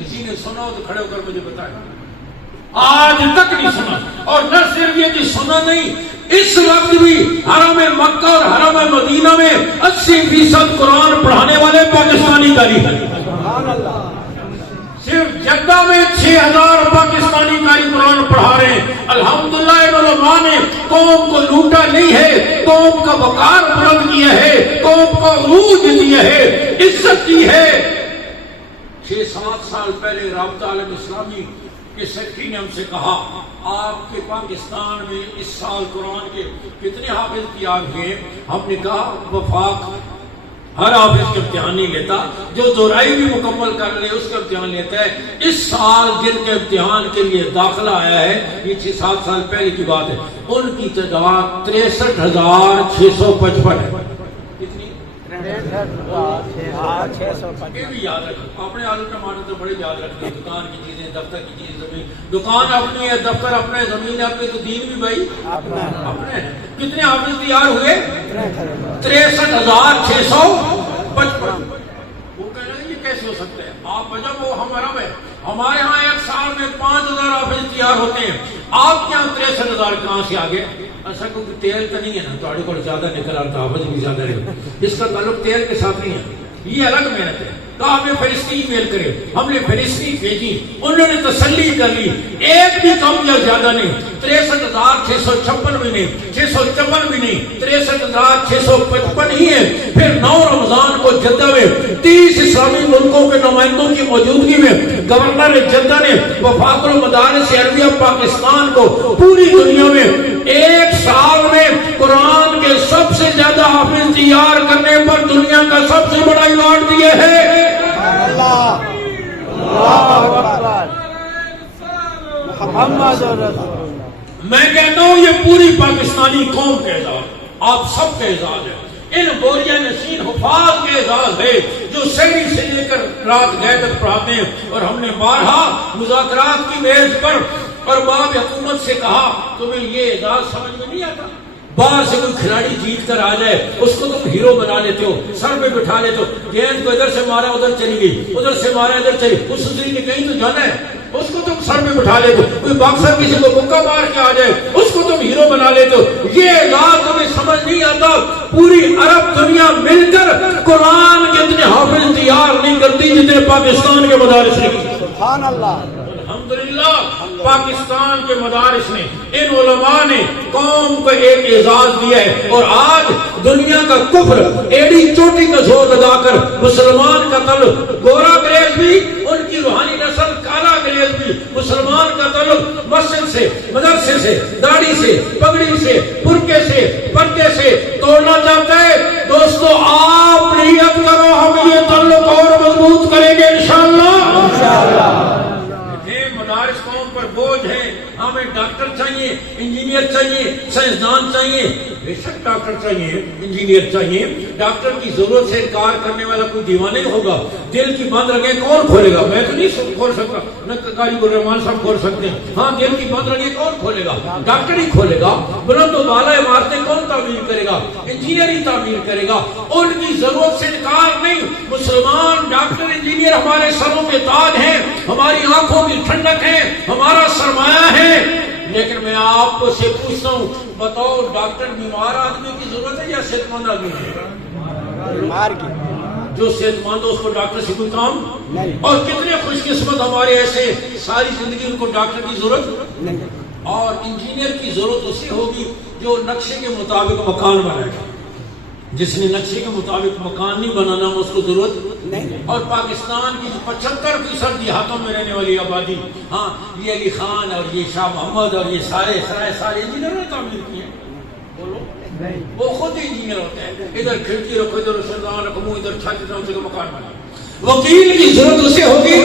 کسی نے سنا ہو تو کھڑے ہو کر مجھے بتائیں. آج تک نہیں سنا. اور نہ صرف یہ کہ سنا نہیں، اس وقت بھی حرم مکہ اور حرم مدینہ میں 80% قرآن پڑھانے والے پاکستانی قاری ہیں. صرف جدہ میں 6000 پاکستانی قاری قرآن پڑھا رہے ہیں. الحمدللہ ان علماء نے قوم کو لوٹا نہیں ہے، قوم کا وقار بلند کیا ہے، قوم کو عروج دیا ہے، عزت دی ہے. 6-7 سال پہلے رابطہ عالم اسلامی کے سیکرٹری نے ہم سے کہا آپ کے پاکستان میں اس سال قرآن کے کتنے حافظ تیار ہوئے؟ ہم نے کہا وفاق ہر حافظ کا امتحان نہیں لیتا، جو دورائی بھی مکمل کر لے اس کا امتحان لیتا ہے. اس سال جن کے امتحان کے لیے داخلہ آیا ہے، یہ 6-7 سال پہلے کی بات ہے، ان کی تعداد 63,655 ہے. یہ بھی یاد رکھو، اپنے آلو ٹماٹر تو بڑے یاد رکھتے، دکان کی چیزیں، دفتر کی چیزیں، زمین، دکان اپنی ہے، دفتر اپنا ہے، زمین اپنی، تو دین بھی بھائی اپنے. کتنے حافظ تیار ہوئے؟ 63,655. وہ کہہ رہے ہیں یہ کیسے ہو سکتا ہے؟ آپ جب وہ ہمارا ہے، ہمارے ہاں ایک سال میں 5,000 حافظ تیار ہوتے ہیں، آپ کے یہاں 63,000 کہاں سے آگے؟ ایسا کیونکہ تیل تو نہیں ہے نا، تھوڑے کو زیادہ نکل آتا، حافظ بھی زیادہ رہے. اس کا تعلق تیل کے ساتھ نہیں ہے، یہ الگ محنت ہے. تو ہمیں فہرستی ای میل کرے، ہم نے فہرستی بھیجی، انہوں نے تسلی کر لی، ایک بھی کم یا زیادہ نہیں. 63,656 بھی نہیں، 654 بھی نہیں، 63,655 ہی ہے. پھر 9 رمضان کو جدہ میں 30 اسلامی ملکوں کے نمائندوں کی موجودگی میں گورنر جدہ نے وفاق المدارس عربیہ پاکستان کو پوری دنیا میں ایک سال میں قرآن کے سب سے زیادہ حافظ تیار کرنے پر دنیا کا سب سے بڑا ایوارڈ دیا ہے. میں کہتا ہوں یہ پوری پاکستانی قوم کا اعزاز، آپ سب کا اعزاز ہے. ان بوریا نشین حفاظ کے اعزاز ہے جو سحری سے لے کر رات گئے تک پڑھاتے ہیں. اور ہم نے بارہا مذاکرات کی میز پر اور باب حکومت سے کہا تمہیں یہ اعزاز سمجھ میں نہیں آتا؟ باہر سے کوئی کھلاڑی جیت کر آ جائے اس کو تم ہیرو بنا لیتے ہو، سر پہ بٹھا لیتے ہو. گیند کو ادھر سے مارا ادھر چلی گئی، ادھر سے مارا ادھر چلی، اس سوچی نے کہیں تو جانا ہے، اس کو تم سر پہ بٹھا لیتے ہو. کوئی باکسر کسی کو مکہ مار کے آ جائے اس کو تم ہیرو بنا لیتے ہو. یہ اعزاز تمہیں سمجھ نہیں آتا. پوری عرب دنیا مل کر قرآن کے اتنے حافظ تیار نہیں کرتی جتنے پاکستان کے مدارس نے. سبحان اللہ. الحمدللہ پاکستان کے مدارس نے، ان علماء نے قوم کو ایک اعزاز دیا ہے. اور آج دنیا کا کفر ایڑی چوٹی کا زور لگا کر مسلمان کا تعلق گورا گریز بھی، ان کی روحانی نسل کالا گریز بھی، مسلمان کا تعلق مسجد سے، مدرسے سے، داڑھی سے، پگڑی سے، برقعے سے، پردے سے توڑنا چاہتا ہے. دوستو آپ نیت کرو ہم یہ تعلق اور مضبوط کریں گے انشاءاللہ. مدارس قوم پر بوجھ ہے. ہمیں ڈاکٹر چاہیے، انجینئر چاہیے، سائنسدان چاہیے. بے شک ڈاکٹر چاہیے، انجینئر چاہیے. ڈاکٹر کی ضرورت سے انکار کرنے والا کوئی دیوانہ نہیں ہوگا. دل کی بند رگیں کون کھولے گا؟ میں تو نہیں کھول سکتا، نہ قاری الرحمان صاحب کھول سکتے ہیں. ہاں دل کی بند رگیں کون کھولے گا؟ ڈاکٹر ہی کھولے گا. بلند و بالا عمارتیں کون تعمیر کرے گا؟ انجینئر ہی تعمیر کرے گا. ان کی ضرورت سے انکار نہیں. مسلمان ڈاکٹر انجینئر ہمارے سروں کے تاج ہیں، ہماری آنکھوں کی ٹھنڈک ہے، ہمارا سرمایہ ہے. لیکن میں آپ کو سے پوچھتا ہوں، بتاؤ ڈاکٹر بیمار آدمی کی ضرورت ہے یا صحت مند آدمی کی؟ بیمار کی. جو صحت مند ہو اس کو ڈاکٹر سے کوئی کام نہیں. اور کتنے خوش قسمت ہمارے ایسے ساری زندگی ان کو ڈاکٹر کی ضرورت نہیں. اور انجینئر کی ضرورت اسی ہوگی جو نقشے کے مطابق مکان بنائے گا. جس نے نقشے کے مطابق مکان نہیں بنانا اس کو ضرورت نہیں. اور پاکستان کی 75% دیہاتوں میں رہنے والی آبادی، ہاں یہ علی خان اور یہ شاہ محمد اور یہ سارے انجینئروں نے تعمیر کیے. بولو وہ خود انجینئر ہوتے ہیں. ادھر کھڑکی رکھو، ادھر روشندان رکھو، ادھر چھت سے مکان بنائے. وکیل کی ضرورت اسے ہوگی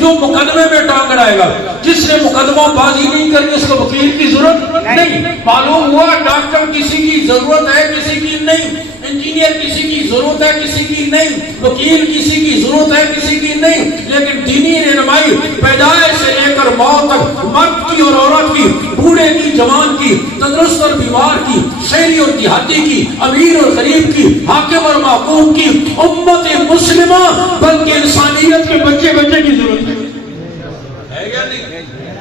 جو مقدمے میں ٹانگ اڑائے گا. جس نے مقدمہ بازی نہیں کرنی اس کو وکیل کی ضرورت نہیں. معلوم ہوا ڈاکٹر کسی کی ضرورت ہے کسی کی نہیں، انجینئر کسی کی ضرورت ہے کسی کی نہیں، وکیل کسی کی ضرورت ہے کسی کی نہیں. لیکن دینی رہنمائی پیدائش سے لے کر موت تک، مرد کی اور عورت کی، بوڑھے کی جوان کی، تندرست اور بیمار کی، شہری اور دیہاتی کی، امیر اور غریب کی، حاکم اور محکوم کی، امت مسلمہ بلکہ انسانیت کے بچے کی ضرورت ہے. یا نہیں؟